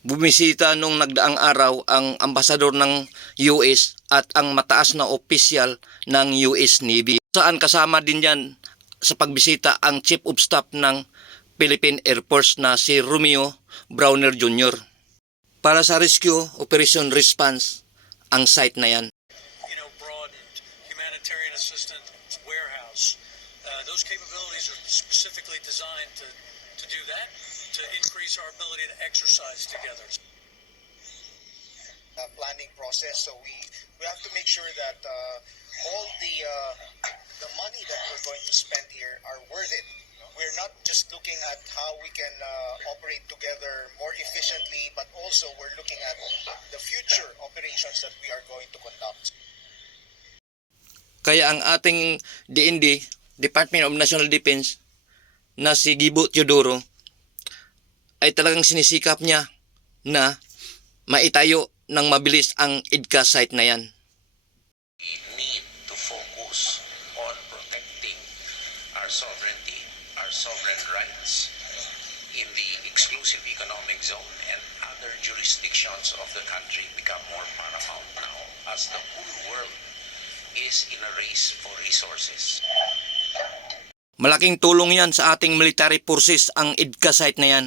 bumisita nung nagdaang araw ang ambasador ng US at ang mataas na opisyal ng US Navy. Saan kasama din yan sa pagbisita ang Chief of Staff ng Philippine Air Force na si Romeo Browner Jr. Para sa Rescue Operation Response, ang site na yan. you know, broadened humanitarian assistance warehouse. Uh, those capabilities are specifically designed to, to do that, increase our ability to exercise together. uh, planning process. So we we have to make sure that uh, all the uh, the money that we're going to spend here are worth it. We're not just looking at how we can uh, operate together more efficiently, but also we're looking at the future operations that we are going to conduct. Kaya ang ating DND, Department of National Defense, na si Gibo Teodoro, ay talagang sinisikap niya na maitayo ng mabilis ang IDCA site na yan. need to focus on protecting our sovereignty, our sovereign rights in the exclusive economic zone and other jurisdictions of the country become more paramount now as the whole world is in a race for resources. Malaking tulong yan sa ating military forces ang IDCA site na yan.